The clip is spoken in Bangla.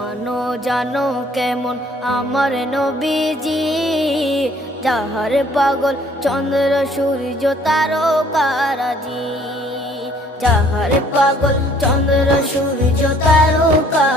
মানো জানো কেমন আমার নবীজি, যাহার পাগল চন্দ্র সূর্য তারকারাজি, যাহার পাগল চন্দ্র সূর্য তারকা